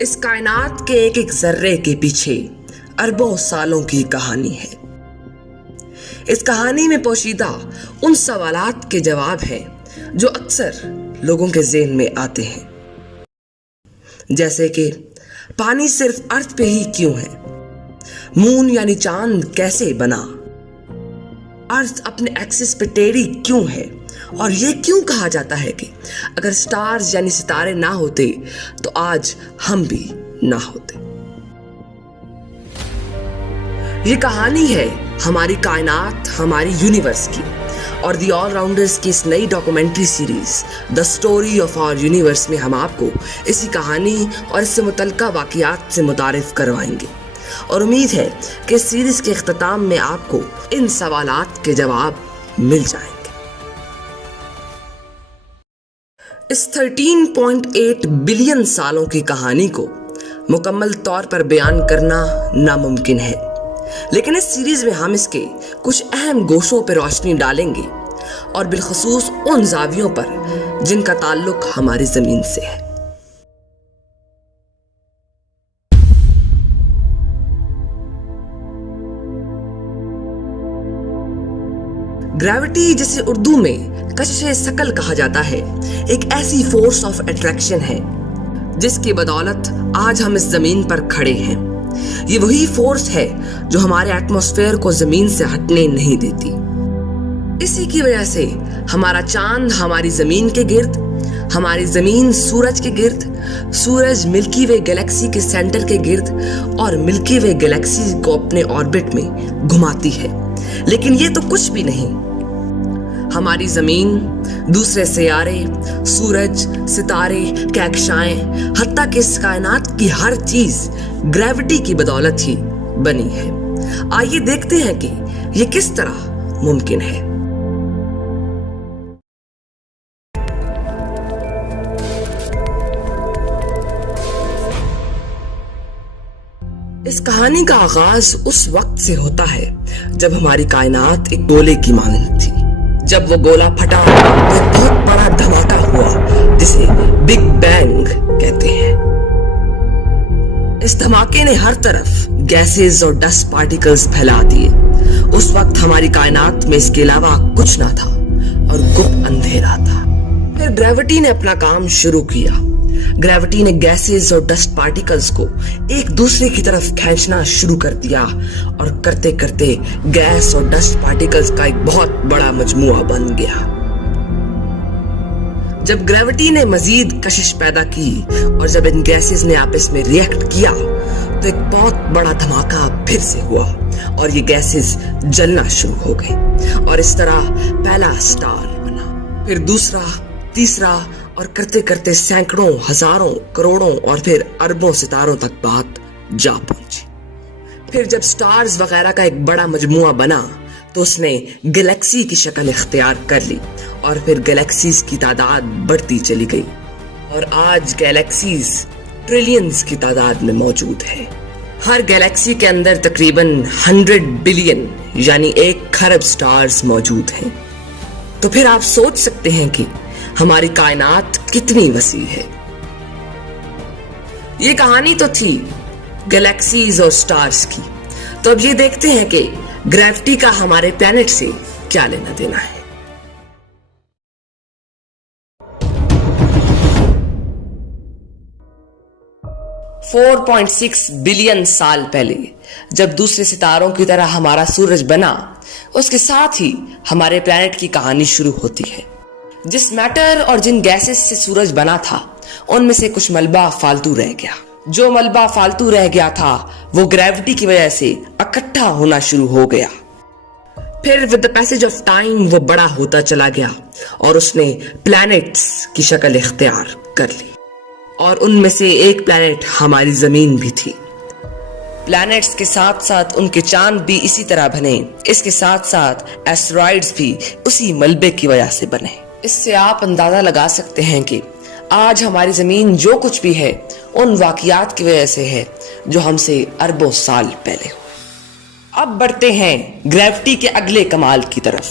اس کائنات کے ایک ایک ذرے کے پیچھے اربوں سالوں کی کہانی ہے۔ اس کہانی میں پوشیدہ ان سوالات کے جواب ہیں جو اکثر لوگوں کے ذہن میں آتے ہیں، جیسے کہ پانی صرف ارتھ پہ ہی کیوں ہے؟ مون یعنی چاند کیسے بنا؟ ارتھ اپنے ایکسس پہ ٹیڑھی کیوں ہے؟ اور یہ کیوں کہا جاتا ہے کہ اگر سٹارز یعنی ستارے نہ ہوتے تو آج ہم بھی نہ ہوتے؟ یہ کہانی ہے ہماری کائنات، ہماری یونیورس کی، اور دی آل راؤنڈرز کی اس نئی documentary series the story of our universe میں ہم آپ کو اسی کہانی اور اس سے متعلقہ واقعات سے متعارف کروائیں گے، اور امید ہے کہ اس سیریز کے اختتام میں آپ کو ان سوالات کے جواب مل جائیں گے۔ اس 13.8 بلین سالوں کی کہانی کو مکمل طور پر بیان کرنا ناممکن ہے، لیکن اس سیریز میں ہم اس کے کچھ اہم گوشوں پر روشنی ڈالیں گے، اور بالخصوص ان زاویوں پر جن کا تعلق ہماری زمین سے ہے۔ گریوٹی، جسے اردو میں کشش ثقل کہا جاتا ہے، ایک ایسی فورس آف اٹریکشن ہے جس کی بدولت آج ہم اس زمین پر کھڑے ہیں۔ یہ وہی فورس ہے جو ہمارے ایٹماسفیئر کو زمین سے ہٹنے نہیں دیتی۔ اسی کی وجہ سے ہمارا چاند ہماری زمین کے گرد، ہماری زمین سورج کے گرد، سورج ملکی وے گلیکسی کے سینٹر کے گرد، اور ملکی وے گلیکسی کو اپنے آربٹ میں گھماتی ہے۔ لیکن یہ تو کچھ بھی نہیں۔ ہماری زمین، دوسرے سیارے، سورج، ستارے، کہکشائیں، حتیٰ کہ اس کائنات کی ہر چیز گریوٹی کی بدولت ہی بنی ہے۔ آئیے دیکھتے ہیں کہ یہ کس طرح ممکن ہے۔ اس کہانی کا آغاز اس وقت سے ہوتا ہے جب ہماری کائنات ایک گولے کی مانند تھی۔ جب وہ گولا پھٹا تو ایک بہت بڑا دھماکہ ہوا جسے بگ بینگ کہتے ہیں۔ اس دھماکے نے ہر طرف گیسز اور ڈسٹ پارٹیکلز پھیلا دیے۔ اس وقت ہماری کائنات میں اس کے علاوہ کچھ نہ تھا اور گپ اندھیرا تھا۔ پھر گریوٹی نے اپنا کام شروع کیا۔ گریوٹی نے گیسز اور ڈسٹ پارٹیکلز کو ایک دوسرے کی طرف کھینچنا شروع کر دیا، اور کرتے کرتے گیس اور ڈسٹ پارٹیکلز کا ایک بہت بڑا مجموعہ بن گیا۔ جب گریوٹی نے مزید کشش پیدا کی اور جب ان گیسز نے آپس میں ریئیکٹ کیا تو ایک بہت بڑا دھماکہ پھر سے ہوا، اور یہ گیسز جلنا شروع ہو گئے، اور اس طرح پہلا سٹار بنا، پھر دوسرا، تیسرا، اور کرتے کرتے سینکڑوں، ہزاروں، کروڑوں اور پھر اربوں ستاروں تک بات جا پہنچی۔ پھر جب سٹارز وغیرہ کا ایک بڑا مجموعہ بنا تو اس نے گلیکسی کی شکل اختیار کر لی، اور پھر گلیکسیز کی تعداد بڑھتی چلی گئی، اور آج گلیکسیز ٹریلینز کی تعداد میں موجود ہے۔ ہر گلیکسی کے اندر تقریباً 100 بلین یعنی 1 کھرب سٹارز موجود ہیں۔ تو پھر آپ سوچ سکتے ہیں کہ ہماری کائنات کتنی وسیع ہے۔ یہ کہانی تو تھی گلیکسیز اور سٹارز کی، تو اب یہ دیکھتے ہیں کہ گریوٹی کا ہمارے پلانٹ سے کیا لینا دینا ہے۔ $4.6 بلین سال پہلے جب دوسرے ستاروں کی طرح ہمارا سورج بنا، اس کے ساتھ ہی ہمارے پلانٹ کی کہانی شروع ہوتی ہے۔ جس میٹر اور جن گیسز سے سورج بنا تھا ان میں سے کچھ ملبہ فالتو رہ گیا۔ جو ملبہ فالتو رہ گیا تھا وہ گریوٹی کی وجہ سے اکٹھا ہونا شروع ہو گیا۔ پھر with the passage of time وہ بڑا ہوتا چلا گیا، اور اس نے پلانٹس کی شکل اختیار کر لی، اور ان میں سے ایک پلانٹ ہماری زمین بھی تھی۔ پلانٹس کے ساتھ ساتھ ان کے چاند بھی اسی طرح بنے، اس کے ساتھ ساتھ ایسٹرائڈز بھی اسی ملبے کی وجہ سے بنے۔ اس سے آپ اندازہ لگا سکتے ہیں کہ آج ہماری زمین جو کچھ بھی ہے ان واقعات کی وجہ سے ہے جو ہم سے اربوں سال پہلے ہوئے۔ اب بڑھتے ہیں گریوٹی کے اگلے کمال کی طرف۔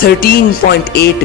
13.8